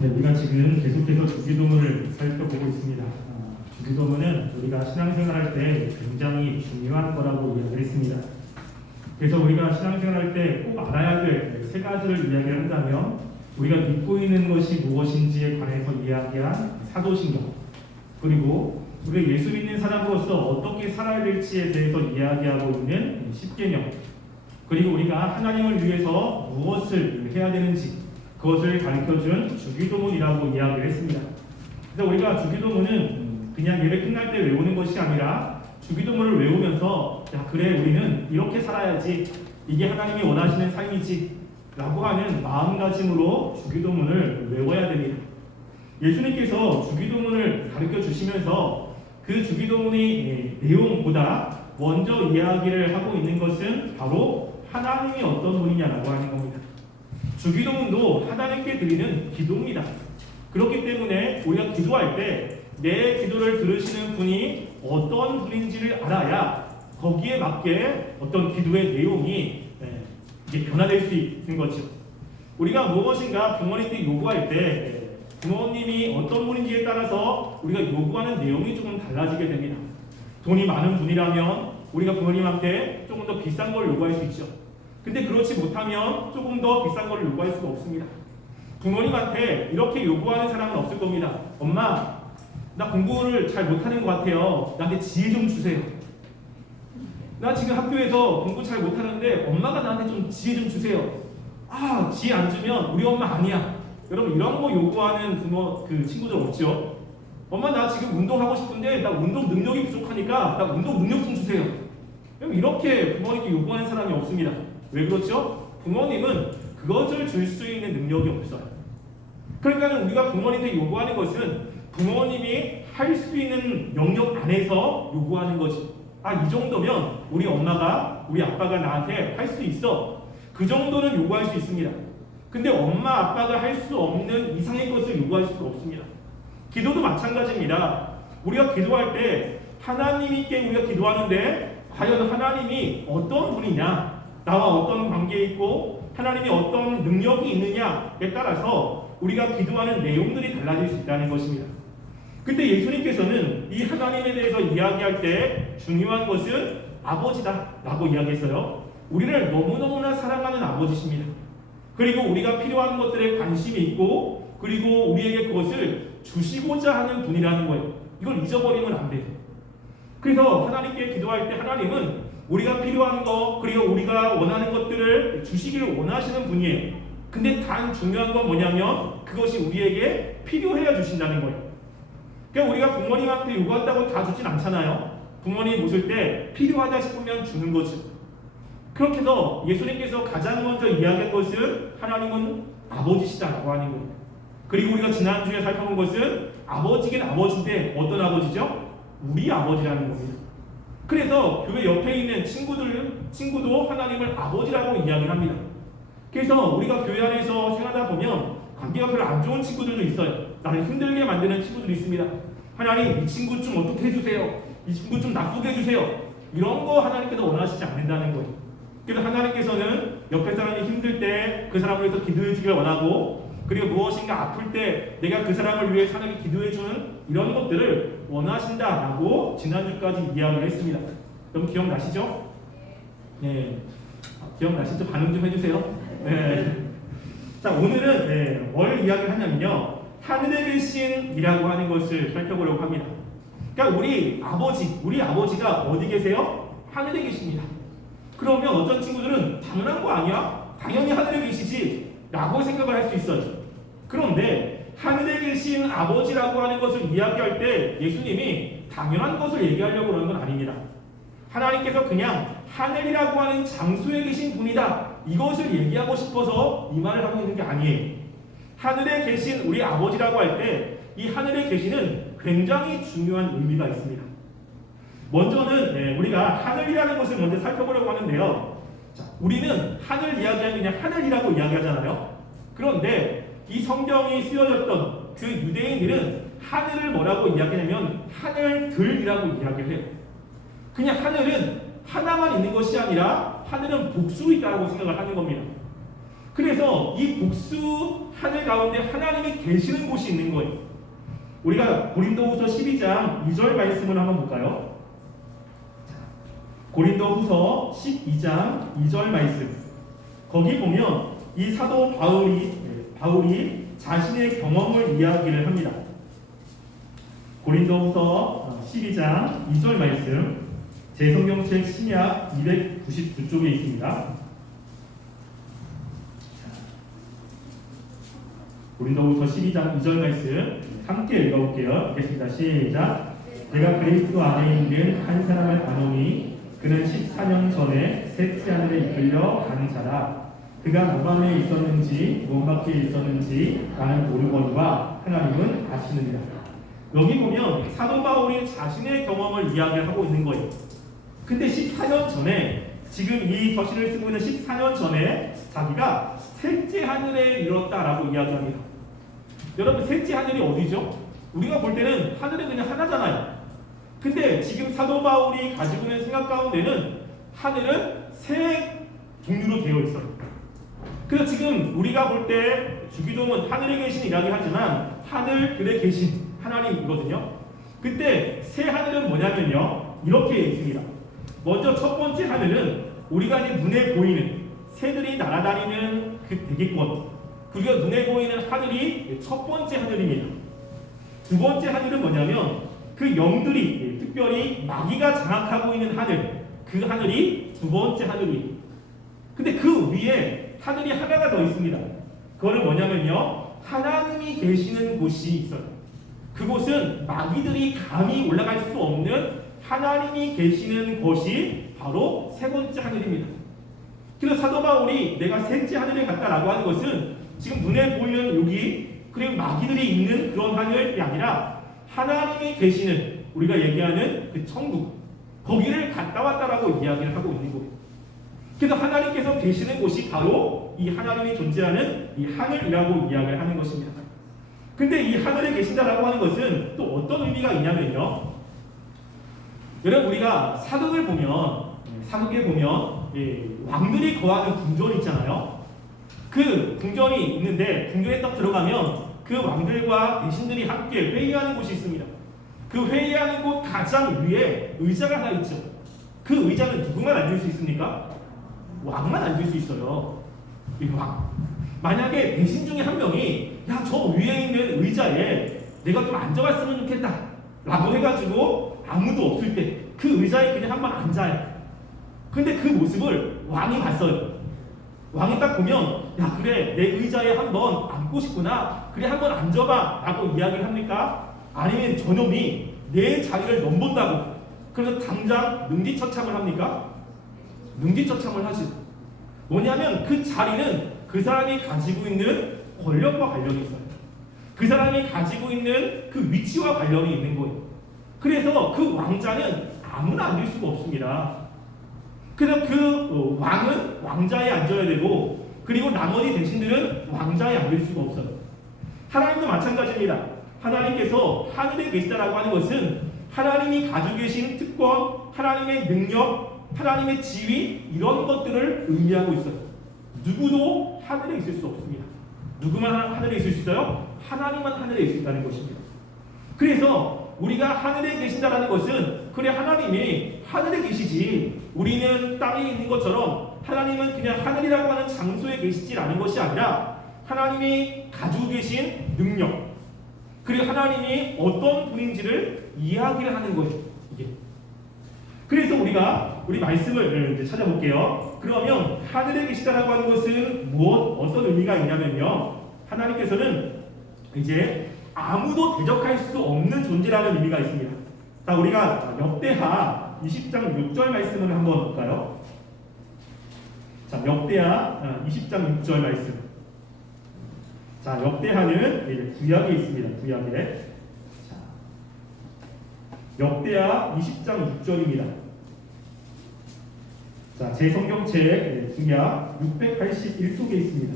네, 우리가 지금 계속해서 주기도문을 살펴보고 있습니다. 아, 주기도문은 우리가 신앙생활할 때 굉장히 중요한 거라고 이야기를 했습니다. 그래서 우리가 신앙생활할 때 꼭 알아야 될 세 가지를 이야기한다면 우리가 믿고 있는 것이 무엇인지에 관해서 이야기한 사도신경 그리고 우리가 예수 믿는 사람으로서 어떻게 살아야 될지에 대해서 이야기하고 있는 십계명 그리고 우리가 하나님을 위해서 무엇을 해야 되는지 그것을 가르쳐준 주기도문이라고 이야기를 했습니다. 그래서 우리가 주기도문은 그냥 예배 끝날 때 외우는 것이 아니라 주기도문을 외우면서 야 그래 우리는 이렇게 살아야지 이게 하나님이 원하시는 삶이지 라고 하는 마음가짐으로 주기도문을 외워야 됩니다. 예수님께서 주기도문을 가르쳐 주시면서 그 주기도문의 내용보다 먼저 이야기를 하고 있는 것은 바로 하나님이 어떤 분이냐라고 하는 겁니다. 주기도문도 하나님께 드리는 기도입니다. 그렇기 때문에 우리가 기도할 때 내 기도를 들으시는 분이 어떤 분인지를 알아야 거기에 맞게 어떤 기도의 내용이 예, 변화될 수 있는 거죠. 우리가 무엇인가 부모님께 요구할 때 예, 부모님이 어떤 분인지에 따라서 우리가 요구하는 내용이 조금 달라지게 됩니다. 돈이 많은 분이라면 우리가 부모님한테 조금 더 비싼 걸 요구할 수 있죠. 근데 그렇지 못하면 조금 더 비싼 걸 요구할 수가 없습니다. 부모님한테 이렇게 요구하는 사람은 없을 겁니다. 엄마, 나 공부를 잘 못하는 것 같아요. 나한테 지혜 좀 주세요. 나 지금 학교에서 공부 잘 못하는데 엄마가 나한테 좀 지혜 좀 주세요. 아, 지혜 안 주면 우리 엄마 아니야. 여러분 이런 거 요구하는 부모 그 친구들 없죠? 엄마 나 지금 운동하고 싶은데 나 운동 능력이 부족하니까 나 운동 능력 좀 주세요. 여러분 이렇게 부모님께 요구하는 사람이 없습니다. 왜 그렇죠? 부모님은 그것을 줄 수 있는 능력이 없어요. 그러니까 우리가 부모님께 요구하는 것은 부모님이 할 수 있는 영역 안에서 요구하는 거지. 아, 이 정도면 우리 엄마가, 우리 아빠가 나한테 할 수 있어. 그 정도는 요구할 수 있습니다. 근데 엄마, 아빠가 할 수 없는 이상의 것을 요구할 수가 없습니다. 기도도 마찬가지입니다. 우리가 기도할 때 하나님께 우리가 기도하는데 과연 하나님이 어떤 분이냐, 나와 어떤 관계에 있고 하나님이 어떤 능력이 있느냐에 따라서 우리가 기도하는 내용들이 달라질 수 있다는 것입니다. 근데 예수님께서는 이 하나님에 대해서 이야기할 때 중요한 것은 아버지다 라고 이야기했어요. 우리를 너무너무나 사랑하는 아버지십니다. 그리고 우리가 필요한 것들에 관심이 있고 그리고 우리에게 그것을 주시고자 하는 분이라는 거예요. 이걸 잊어버리면 안 돼요. 그래서 하나님께 기도할 때 하나님은 우리가 필요한 거 그리고 우리가 원하는 것들을 주시기를 원하시는 분이에요. 근데 단 중요한 건 뭐냐면 그것이 우리에게 필요해야 주신다는 거예요. 그러니까 우리가 부모님한테 요구한다고 다 주진 않잖아요. 부모님 모실 때 필요하다 싶으면 주는 거죠. 그렇게 해서 예수님께서 가장 먼저 이야기한 것은 하나님은 아버지시다라고 하는 거예요. 그리고 우리가 지난주에 살펴본 것은 아버지긴 아버지인데 어떤 아버지죠? 우리 아버지라는 겁니다. 그래서 교회 옆에 있는 친구들, 친구도 하나님을 아버지라고 이야기를 합니다. 그래서 우리가 교회 안에서 생활하다 보면 관계가 별로 안 좋은 친구들도 있어요. 나를 힘들게 만드는 친구들이 있습니다. 하나님, 이 친구 좀 어떻게 해주세요. 이 친구 좀 나쁘게 해주세요. 이런 거 하나님께서 원하시지 않는다는 거예요. 그래서 하나님께서는 옆에 사람이 힘들 때 그 사람을 위해서 기도해 주길 원하고 그리고 무엇인가 아플 때 내가 그 사람을 위해 하나님께 기도해 주는 이런 것들을 원하신다라고 지난주까지 이야기를 했습니다. 여러분 기억나시죠? 네. 아, 기억나시죠? 반응 좀 해주세요. 네. 자, 오늘은 네, 뭘 이야기를 하냐면요. 하늘에 계신이라고 하는 것을 살펴보려고 합니다. 그러니까 우리 아버지, 우리 아버지가 어디 계세요? 하늘에 계십니다. 그러면 어떤 친구들은 당연한 거 아니야? 당연히 하늘에 계시지. 라고 생각을 할 수 있어요. 그런데 하늘에 계신 아버지라고 하는 것을 이야기할 때 예수님이 당연한 것을 얘기하려고 그러는 건 아닙니다. 하나님께서 그냥 하늘이라고 하는 장소에 계신 분이다. 이것을 얘기하고 싶어서 이 말을 하고 있는 게 아니에요. 하늘에 계신 우리 아버지라고 할 때 이 하늘에 계시는 굉장히 중요한 의미가 있습니다. 먼저는 네, 우리가 하늘이라는 것을 먼저 살펴보려고 하는데요. 자, 우리는 하늘 이야기하면 그냥 하늘이라고 이야기하잖아요. 그런데 이 성경이 쓰여졌던 그 유대인들은 하늘을 뭐라고 이야기하냐면 하늘들이라고 이야기를 해요. 그냥 하늘은 하나만 있는 것이 아니라 하늘은 복수로 있다고 생각을 하는 겁니다. 그래서 이 복수 하늘 가운데 하나님이 계시는 곳이 있는 거예요. 우리가 고린도후서 12장 2절 말씀을 한번 볼까요? 고린도후서 12장 2절 말씀. 거기 보면 이 사도 바울이 예, 바울이 자신의 경험을 이야기를 합니다. 고린도후서 12장 2절 말씀. 제 성경책 신약 299쪽에 있습니다. 고린도후서 12장 2절 말씀 함께 읽어볼게요. 읽겠습니다. 시작. 내가 그리스도 안에 있는 한 사람을 아노니 그는 14년 전에 셋째 하늘에 이끌려 간 자라. 그가 무감에 있었는지 무밖에 있었는지 나는 모르거니와 하나님은 아시느니라. 여기 보면 사도 바울이 자신의 경험을 이야기를 하고 있는 거예요. 근데 14년 전에 지금 이 서신을 쓰고 있는 14년 전에 자기가 셋째 하늘에 이뤘다라고 이야기합니다. 여러분 셋째 하늘이 어디죠? 우리가 볼 때는 하늘은 그냥 하나잖아요. 근데 지금 사도 바울이 가지고 있는 생각 가운데는 하늘은 세 종류로 되어 있어요. 그래서 지금 우리가 볼 때 주기도문 하늘에 계신 이야기 하지만 하늘들에 계신 하나님이거든요. 그때 새 하늘은 뭐냐면요. 이렇게 있습니다. 먼저 첫 번째 하늘은 우리가 이제 눈에 보이는 새들이 날아다니는 그 대기권 그리고 눈에 보이는 하늘이 첫 번째 하늘입니다. 두 번째 하늘은 뭐냐면 그 영들이 특별히 마귀가 장악하고 있는 하늘 그 하늘이 두 번째 하늘이에요. 근데 그 위에 하늘이 하나가 더 있습니다. 그거는 뭐냐면요 하나님이 계시는 곳이 있어요. 그곳은 마귀들이 감히 올라갈 수 없는 하나님이 계시는 곳이 바로 세 번째 하늘입니다. 그래서 사도 바울이 내가 셋째 하늘에 갔다라고 하는 것은 지금 눈에 보이는 여기 그리고 마귀들이 있는 그런 하늘이 아니라 하나님이 계시는 우리가 얘기하는 그 천국 거기를 갔다 왔다라고 이야기를 하고 있는 거예요. 그래서 하나님께서 계시는 곳이 바로 이 하나님이 존재하는 이 하늘이라고 이야기를 하는 것입니다. 근데 이 하늘에 계신다라고 하는 것은 또 어떤 의미가 있냐면요. 여러분 우리가 사극을 보면 사극에 보면 예, 왕들이 거하는 궁전이 있잖아요. 그 궁전이 있는데 궁전에 딱 들어가면 그 왕들과 대신들이 함께 회의하는 곳이 있습니다. 그 회의하는 곳 가장 위에 의자가 하나 있죠. 그 의자는 누구만 앉을 수 있습니까? 왕만 앉을 수 있어요. 이 왕. 만약에 대신 중에 한 명이 야 저 위에 있는 의자에 내가 좀 앉아갔으면 좋겠다 라고 해가지고 아무도 없을 때 그 의자에 그냥 한번 앉아요. 근데 그 모습을 왕이 봤어요. 왕이 딱 보면 야 그래 내 의자에 한번 앉고 싶구나 그래 한번 앉아봐 라고 이야기를 합니까? 아니면 저놈이 내 자리를 넘본다고 그래서 당장 능지처참을 합니까? 능지처참을 하지 뭐냐면 그 자리는 그 사람이 가지고 있는 권력과 관련이 있어요 그 사람이 가지고 있는 그 위치와 관련이 있는 거예요 그래서 그 왕자는 아무나 앉을 수가 없습니다 그래서 그 어, 왕은 왕자에 앉아야 되고 그리고 나머지 대신들은 왕자에 앉을 수가 없어요. 하나님도 마찬가지입니다. 하나님께서 하늘에 계시다라고 하는 것은 하나님이 가지고 계신 특권, 하나님의 능력, 하나님의 지위 이런 것들을 의미하고 있어요. 누구도 하늘에 있을 수 없습니다. 누구만 하- 하늘에 있을 수 있어요? 하나님만 하늘에 있다는 것입니다. 그래서 우리가 하늘에 계신다라는 것은 그래 하나님이 하늘에 계시지 우리는 땅에 있는 것처럼 하나님은 그냥 하늘이라고 하는 장소에 계시지 않은 것이 아니라 하나님이 가지고 계신 능력 그리고 하나님이 어떤 분인지를 이야기를 하는. 이게. 그래서 우리가 우리 말씀을 이제 찾아볼게요. 그러면 하늘에 계시다라고 하는 것은 무엇 어떤 의미가 있냐면요. 하나님께서는 이제 아무도 대적할 수 없는 존재라는 의미가 있습니다. 자, 우리가 역대하 20장 6절 말씀을 한번 볼까요? 자, 역대하 20장 6절 말씀. 자, 역대하는 구약에 있습니다. 구약에. 자, 역대하 20장 6절입니다. 자, 제 성경책 예, 구약 681쪽에 있습니다.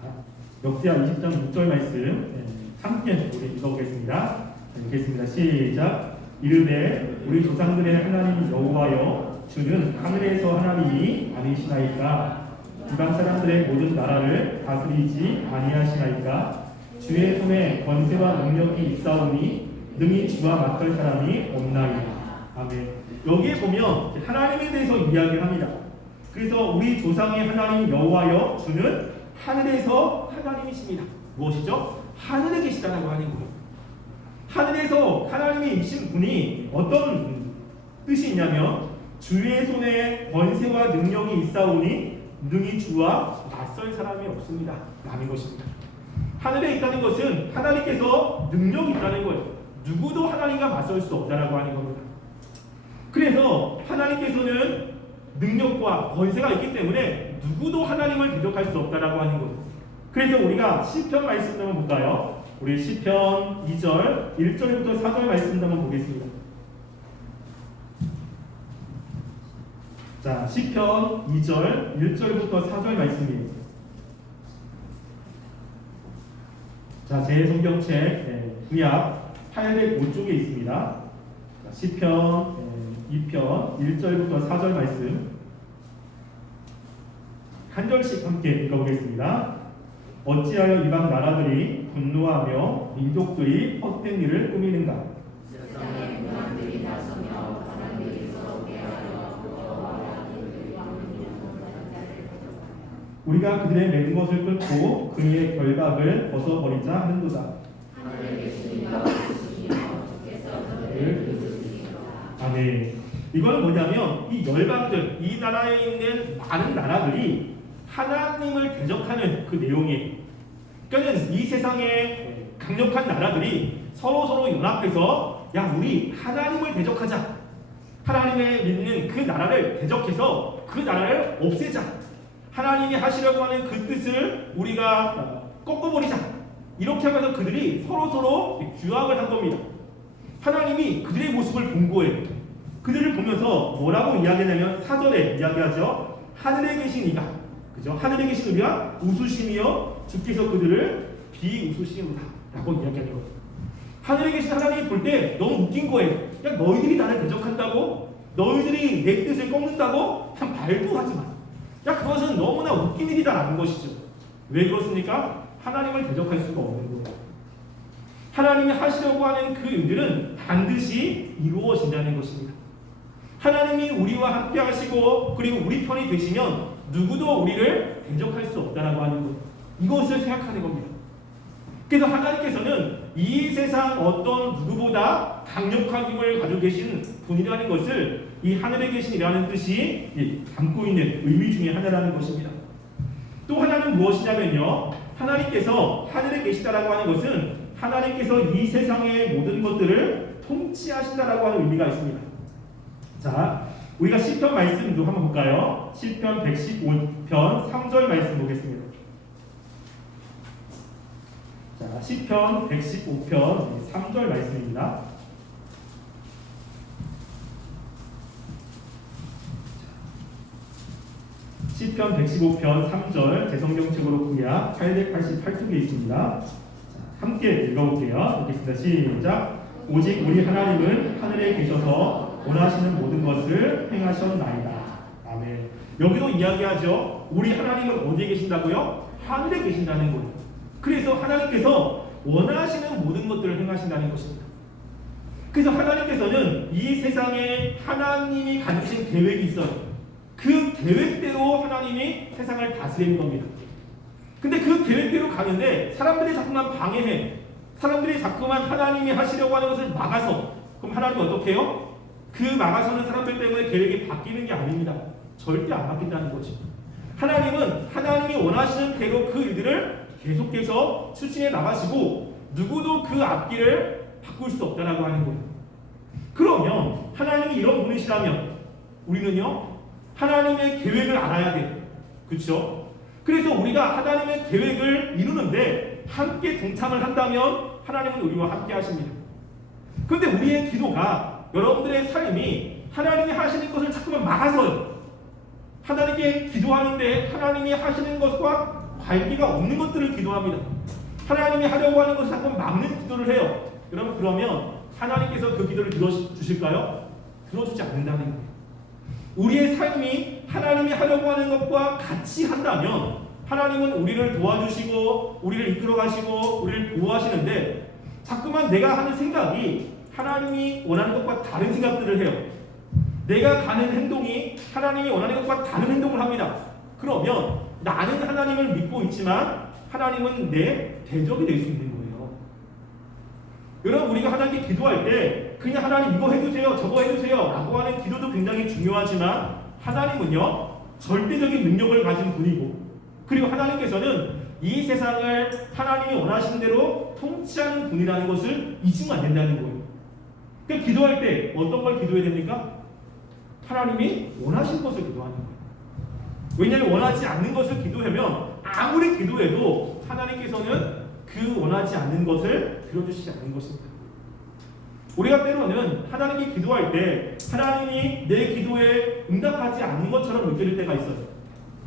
자, 역대하 20장 6절 말씀 예, 함께 우리 읽어보겠습니다. 자, 읽겠습니다. 시작. 이르되 우리 조상들의 하나님 여호와여 주는 하늘에서 하나님이 아니시나이까 이방 사람들의 모든 나라를 다스리지 아니하시나이까 주의 손에 권세와 능력이 있사오니 능히 주와 맞설 사람이 없나이다. 아멘. 여기에 보면 하나님에 대해서 이야기를 합니다. 그래서 우리 조상의 하나님 여호와여 주는 하늘에서 하나님이십니다. 무엇이죠? 하늘에 계시다라고 하는 거예요. 하늘에서 하나님이 이신 분이 어떤 뜻이 있냐면 주의 손에 권세와 능력이 있사오니 능히 주와 맞설 사람이 없습니다. 라는 것입니다. 하늘에 있다는 것은 하나님께서 능력이 있다는 거예요. 누구도 하나님과 맞설 수 없다라고 하는 겁니다. 그래서 하나님께서는 능력과 권세가 있기 때문에 누구도 하나님을 대적할 수 없다라고 하는 거예요. 그래서 우리가 시편 말씀 한번 볼까요? 우리 시편 2절 1절부터 4절 말씀 한번 보겠습니다. 자, 시편 2절 1절부터 4절 말씀이에요. 자, 제 성경책 예, 구약 805쪽에 있습니다. 자, 시편 예, 2편 1절부터 4절 말씀 한 절씩 함께 읽어보겠습니다. 어찌하여 이방 나라들이 분노하며 민족들이 헛된 일을 꾸미는가? 우리가 그들의 맨 것을 끊고 그의 결박을 벗어버리자 하는도다. 아멘. 이건 뭐냐면 이 열방들, 이 나라에 있는 많은 나라들이 하나님을 대적하는 그 내용이에요. 그러니까는 이 세상의 강력한 나라들이 서로 서로 연합해서 야 우리 하나님을 대적하자. 하나님의 믿는 그 나라를 대적해서 그 나라를 없애자. 하나님이 하시려고 하는 그 뜻을 우리가 꺾어버리자. 이렇게 하면서 그들이 서로 서로 규합을 한 겁니다. 하나님이 그들의 모습을 본 거예요. 그들을 보면서 뭐라고 이야기하냐면 사전에 이야기하죠. 하늘에 계신 이가 그죠? 하늘에 계신 우리가 웃으시며 주께서 그들을 비웃으시는다라고 이야기하는 거예요. 하늘에 계신 하나님이 볼 때 너무 웃긴 거예요. 야 너희들이 나를 대적한다고? 너희들이 내 뜻을 꺾는다고? 그냥 말도 하지 마. 야 그것은 너무나 웃긴 일이다 라는 것이죠. 왜 그렇습니까? 하나님을 대적할 수가 없는 거예요. 하나님이 하시려고 하는 그 일들은 반드시 이루어진다는 것입니다. 하나님이 우리와 함께 하시고 그리고 우리 편이 되시면 누구도 우리를 대적할 수 없다라고 하는 것. 이것을 생각하는 겁니다. 그래서 하나님께서는 이 세상 어떤 누구보다 강력한 힘을 가지고 계신 분이라는 것을 이 하늘에 계신이라는 뜻이 담고 있는 의미 중에 하나라는 것입니다. 또 하나는 무엇이냐면요. 하나님께서 하늘에 계시다라고 하는 것은 하나님께서 이 세상의 모든 것들을 통치하신다라고 하는 의미가 있습니다. 자, 우리가 시편 말씀도 한번 볼까요? 시편 115편 3절 말씀 보겠습니다. 자, 시편 115편 3절 말씀입니다. 시편 115편 3절 제성경책으로 구약 888쪽에 있습니다. 자, 함께 읽어볼게요. 읽겠습니다. 시작. 오직 우리 하나님은 하늘에 계셔서 원하시는 모든 것을 행하셨나이다. 아멘. 여기도 이야기하죠. 우리 하나님은 어디에 계신다고요? 하늘에 계신다는 거예요. 그래서 하나님께서 원하시는 모든 것들을 행하신다는 것입니다. 그래서 하나님께서는 이 세상에 하나님이 가지신 계획이 있어요. 그 계획대로 하나님이 세상을 다스리는 겁니다. 근데 그 계획대로 가는데 사람들이 자꾸만 방해해. 사람들이 자꾸만 하나님이 하시려고 하는 것을 막아서 그럼 하나님 어떻게 해요? 그 막아서는 사람들 때문에 계획이 바뀌는 게 아닙니다. 절대 안 바뀐다는 거지. 하나님은 하나님이 원하시는 대로 그 일들을 계속해서 추진해 나가시고 누구도 그 앞길을 바꿀 수 없다라고 하는 거예요. 그러면 하나님이 이런 분이시라면 우리는요 하나님의 계획을 알아야 돼요. 그렇죠? 그래서 우리가 하나님의 계획을 이루는데 함께 동참을 한다면 하나님은 우리와 함께 하십니다. 그런데 우리의 기도가 여러분들의 삶이 하나님이 하시는 것을 자꾸만 막아서요. 하나님께 기도하는데 하나님이 하시는 것과 관계가 없는 것들을 기도합니다. 하나님이 하려고 하는 것을 자꾸 막는 기도를 해요. 여러분 그러면 하나님께서 그 기도를 들어주실까요? 들어주지 않는다는 거예요. 우리의 삶이 하나님이 하려고 하는 것과 같이 한다면 하나님은 우리를 도와주시고 우리를 이끌어 가시고 우리를 보호하시는데 자꾸만 내가 하는 생각이 하나님이 원하는 것과 다른 생각들을 해요. 내가 가는 행동이 하나님이 원하는 것과 다른 행동을 합니다. 그러면 나는 하나님을 믿고 있지만 하나님은 내 대적이 될 수 있는 거예요. 여러분 우리가 하나님께 기도할 때 그냥 하나님 이거 해주세요 저거 해주세요 라고 하는 기도도 굉장히 중요하지만 하나님은요 절대적인 능력을 가진 분이고 그리고 하나님께서는 이 세상을 하나님이 원하시는 대로 통치하는 분이라는 것을 잊으면 안 된다는 거예요. 그러니까 기도할 때 어떤 걸 기도해야 됩니까? 하나님이 원하신 것을 기도하는 거예요. 왜냐하면 원하지 않는 것을 기도하면 아무리 기도해도 하나님께서는 그 원하지 않는 것을 들어주시지 않는 것입니다. 우리가 때로는 하나님께 기도할 때 하나님이 내 기도에 응답하지 않는 것처럼 느껴질 때가 있어요.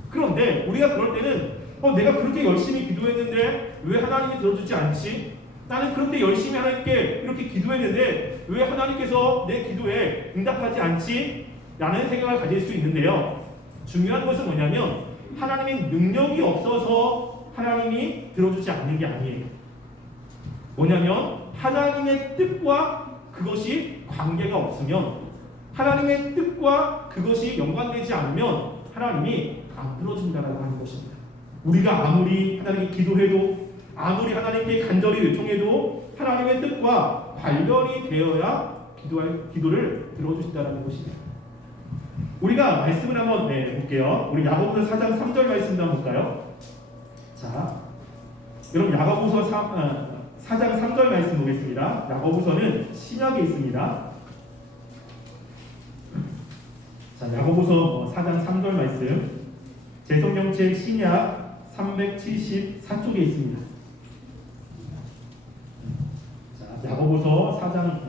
그런데 우리가 그럴 때는 어, 내가 그렇게 열심히 기도했는데 왜 하나님이 들어주지 않지? 나는 그렇게 열심히 하나님께 이렇게 기도했는데 왜 하나님께서 내 기도에 응답하지 않지? 라는 생각을 가질 수 있는데요. 중요한 것은 뭐냐면 하나님의 능력이 없어서 하나님이 들어주지 않는 게 아니에요. 뭐냐면 하나님의 뜻과 그것이 관계가 없으면 하나님의 뜻과 그것이 연관되지 않으면 하나님이 안 들어준다라고 하는 것입니다. 우리가 아무리 하나님께 기도해도 아무리 하나님께 간절히 요청해도 하나님의 뜻과 관련이 되어야 기도할 기도를 들어주신다라는 것입니다. 우리가 말씀을 한번 네, 볼게요. 우리 야고보서 4장 3절 말씀 한번 볼까요? 자, 여러분 야고보서 3, 어, 4장 3절 말씀 보겠습니다. 야고보서는 신약에 있습니다. 자, 야고보서 4장 3절 말씀. 제 성경책 신약 374쪽에 있습니다. 자, 야고보서 4장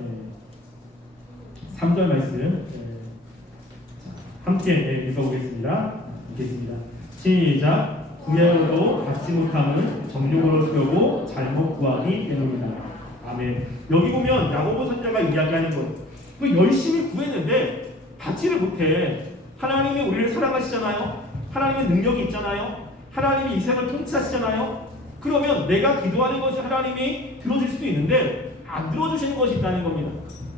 3절 말씀. 예. 자, 함께 예, 읽어보겠습니다. 읽겠습니다. 시작. 구약으로 갖지 못함은 정욕으로 쓰려고 잘못 구하기 때문이다. 아멘. 여기 보면 야고보 선자가 이야기하는 것. 그 열심히 구했는데 받지를 못해. 하나님이 우리를 사랑하시잖아요. 하나님의 능력이 있잖아요. 하나님이 이 세상을 통치하시잖아요. 그러면 내가 기도하는 것을 하나님이 들어줄 수도 있는데 안 들어주시는 것이 있다는 겁니다.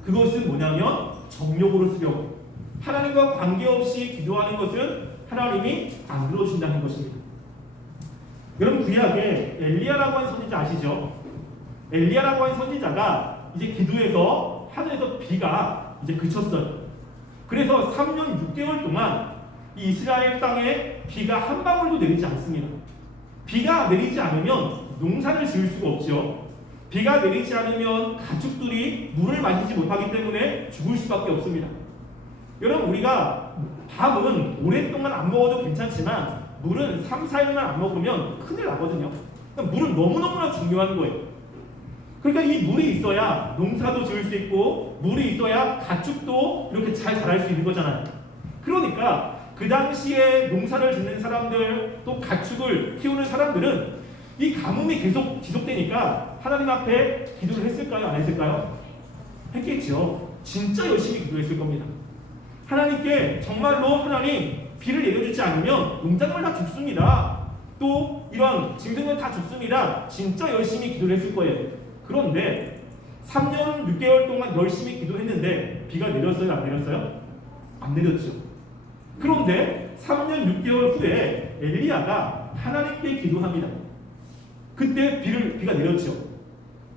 그것은 뭐냐면 정욕으로 쓰려고. 하나님과 관계없이 기도하는 것은 하나님이 안 들어주신다는 것입니다. 여러분 구약에 엘리야라고 하는 선지자 아시죠? 엘리야라고 하는 선지자가 이제 기도해서 하늘에서 비가 이제 그쳤어요. 그래서 3년 6개월 동안 이 이스라엘 땅에 비가 한 방울도 내리지 않습니다. 비가 내리지 않으면 농사를 지을 수가 없죠. 비가 내리지 않으면 가축들이 물을 마시지 못하기 때문에 죽을 수밖에 없습니다. 여러분 우리가 밥은 오랫동안 안 먹어도 괜찮지만 물은 3, 4일만 안 먹으면 큰일 나거든요. 그러니까 물은 너무너무나 중요한 거예요. 그러니까 이 물이 있어야 농사도 지을 수 있고 물이 있어야 가축도 이렇게 잘 자랄 수 있는 거잖아요. 그러니까 그 당시에 농사를 짓는 사람들 또 가축을 키우는 사람들은 이 가뭄이 계속 지속되니까 하나님 앞에 기도를 했을까요? 안 했을까요? 했겠죠. 진짜 열심히 기도했을 겁니다. 하나님께 정말로 하나님 비를 내려주지 않으면 농작물 다 죽습니다. 또 이런 짐승은 다 죽습니다. 진짜 열심히 기도를 했을 거예요. 그런데 3년 6개월 동안 열심히 기도했는데 비가 내렸어요? 안 내렸어요? 안 내렸죠. 그런데 3년 6개월 후에 엘리야가 하나님께 기도합니다. 그때 비를 비가 내렸죠.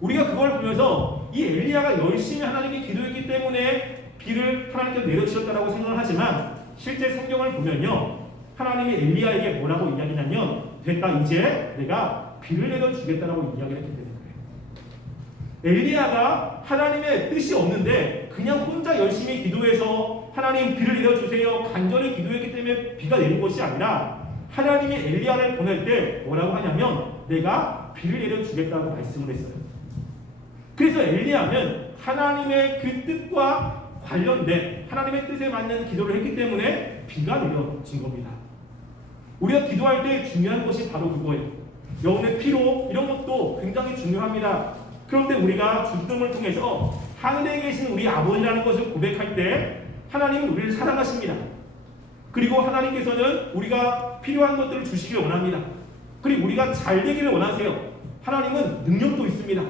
우리가 그걸 보면서 이 엘리야가 열심히 하나님께 기도했기 때문에 비를 하나님께 내려주셨다라고 생각을 하지만 실제 성경을 보면요. 하나님이 엘리야에게 뭐라고 이야기냐면 됐다 이제 내가 비를 내려주겠다라고 이야기를 했기 때문에. 엘리야가 하나님의 뜻이 없는데 그냥 혼자 열심히 기도해서 하나님 비를 내려주세요 간절히 기도했기 때문에 비가 내린 것이 아니라 하나님이 엘리야를 보낼 때 뭐라고 하냐면 내가 비를 내려주겠다고 말씀을 했어요. 그래서 엘리야는 하나님의 그 뜻과 관련된 하나님의 뜻에 맞는 기도를 했기 때문에 비가 내려진 겁니다. 우리가 기도할 때 중요한 것이 바로 그거예요. 영혼의 피로 이런 것도 굉장히 중요합니다. 그런데 우리가 죽음을 통해서 하늘에 계신 우리 아버지라는 것을 고백할 때 하나님은 우리를 사랑하십니다. 그리고 하나님께서는 우리가 필요한 것들을 주시길 원합니다. 그리고 우리가 잘 되기를 원하세요. 하나님은 능력도 있습니다.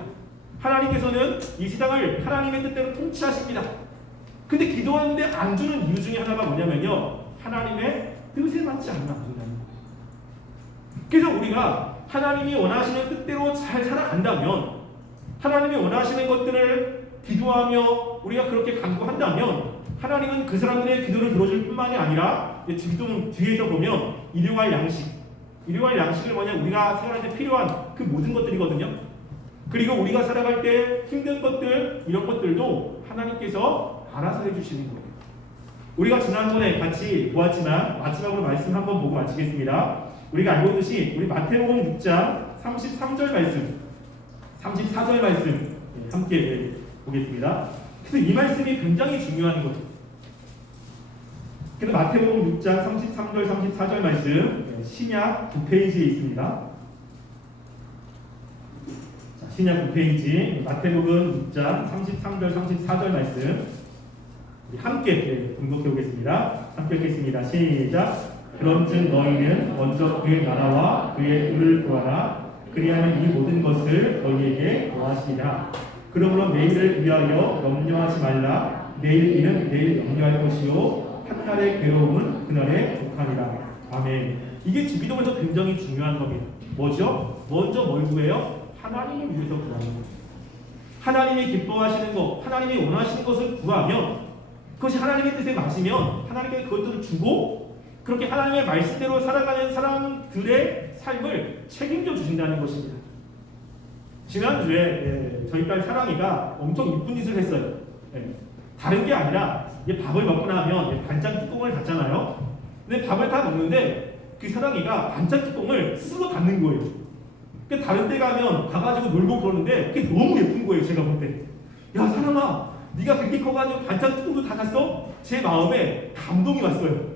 하나님께서는 이 세상을 하나님의 뜻대로 통치하십니다. 근데 기도하는데 안 주는 이유 중에 하나가 뭐냐면요. 하나님의 뜻에 맞지 안 준다는 거예요. 그래서 우리가 하나님이 원하시는 뜻대로 잘 살아간다면 하나님이 원하시는 것들을 기도하며 우리가 그렇게 간구한다면 하나님은 그 사람들의 기도를 들어줄 뿐만이 아니라 주기도문 뒤에서 보면 일용할 양식 일용할 양식을 뭐냐 우리가 생활할 때 필요한 그 모든 것들이거든요. 그리고 우리가 살아갈 때 힘든 것들 이런 것들도 하나님께서 알아서 해주시는 거예요. 우리가 지난번에 같이 보았지만 마지막으로 말씀 한번 보고 마치겠습니다. 우리가 알고 있듯이 우리 마태복음 6장 33절 말씀, 34절 말씀 예, 함께 예, 보겠습니다. 그래서 이 말씀이 굉장히 중요한 거예요. 그래서 마태복음 6장 33절, 34절 말씀 예, 신약 9페이지에 있습니다. 자, 신약 9페이지 마태복음 6장 33절, 34절 말씀 함께 예, 공독해 보겠습니다. 함께 읽겠습니다. 시작. 그런즉 너희는 먼저 그의 나라와 그의 의를 구하라. 그리하면 이 모든 것을 너희에게 더하시리라. 그러므로 내일을 위하여 염려하지 말라. 내일 일은 내일 염려할 것이요 한날의 괴로움은 그날의 족하니라. 아멘. 이게 주기도문에서 굉장히 중요한 겁니다. 뭐죠? 먼저 뭘 구해요? 하나님을 위해서 구하는 거예요. 하나님이 기뻐하시는 것, 하나님이 원하시는 것을 구하면 그것이 하나님의 뜻에 맞으면 하나님께 그것들을 주고 그렇게 하나님의 말씀대로 살아가는 사람들의 삶을 책임져 주신다는 것입니다. 지난주에 예, 저희 딸 사랑이가 엄청 이쁜 짓을 했어요. 예, 다른 게 아니라 밥을 먹고 나면 예, 반찬 뚜껑을 닫잖아요. 근데 밥을 다 먹는데 그 사랑이가 반찬 뚜껑을 스스로 닫는 거예요. 그 다른 데 가면 가가지고 놀고 그러는데 그게 너무 예쁜 거예요. 제가 볼 때. 야 사랑아, 네가 그렇게 커가지고 반찬 뚜껑도 닫았어? 제 마음에 감동이 왔어요.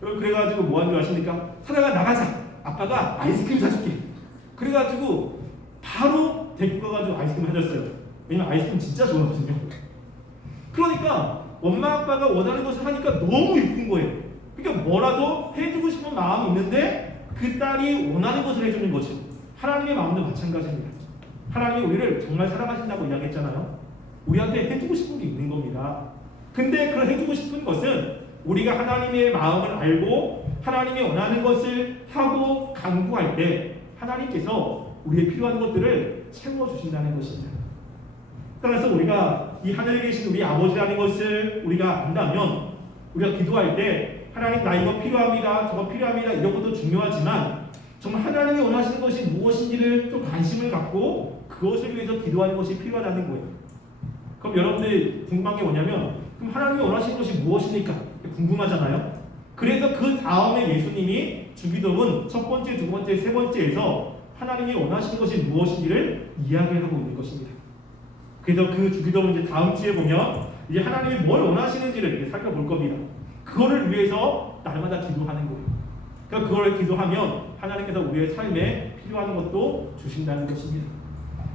그래가지고 뭐 한 줄 아십니까? 사랑아 나가자. 아빠가 아이스크림 사줄게. 그래가지고 바로 데리고 가가지고 아이스크림 사줬어요. 왜냐면 아이스크림 진짜 좋아하거든요. 그러니까 엄마 아빠가 원하는 것을 하니까 너무 예쁜 거예요. 그러니까 뭐라도 해주고 싶은 마음이 있는데 그 딸이 원하는 것을 해주는 거죠. 하나님의 마음도 마찬가지입니다. 하나님이 우리를 정말 사랑하신다고 이야기했잖아요. 우리한테 해주고 싶은 게 있는 겁니다. 근데 그 해주고 싶은 것은 우리가 하나님의 마음을 알고 하나님이 원하는 것을 하고 강구할 때 하나님께서 우리의 필요한 것들을 채워주신다는 것입니다. 따라서 우리가 이 하늘에 계신 우리 아버지라는 것을 우리가 안다면 우리가 기도할 때 하나님 나 이거 필요합니다. 저거 필요합니다. 이런 것도 중요하지만 정말 하나님이 원하시는 것이 무엇인지를 좀 관심을 갖고 그것을 위해서 기도하는 것이 필요하다는 거예요. 그럼 여러분들이 궁금한 게 뭐냐면 그럼 하나님이 원하시는 것이 무엇입니까? 궁금하잖아요. 그래서 그 다음에 예수님이 주기도문 첫 번째, 두 번째, 세 번째에서 하나님이 원하시는 것이 무엇인지를 이야기를 하고 있는 것입니다. 그래서 그 주기도문 이제 다음 주에 보면 이제 하나님이 뭘 원하시는지를 살펴볼 겁니다. 그거를 위해서 날마다 기도하는 거예요. 그러니까 그걸 기도하면 하나님께서 우리의 삶에 필요한 것도 주신다는 것입니다.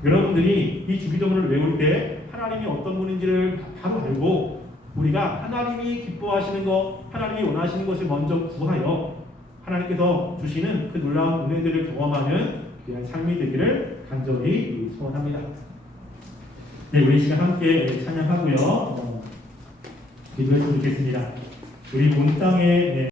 여러분들이 이 주기도문을 외울 때 하나님이 어떤 분인지를 바로 알고 우리가 하나님이 기뻐하시는 것, 하나님이 원하시는 것을 먼저 구하여 하나님께서 주시는 그 놀라운 은혜들을 경험하는 귀한 삶이 되기를 간절히 소원합니다. 네, 우리 시간 함께 찬양하고요. 어, 기도했으면 좋겠습니다. 우리 본 땅에 네,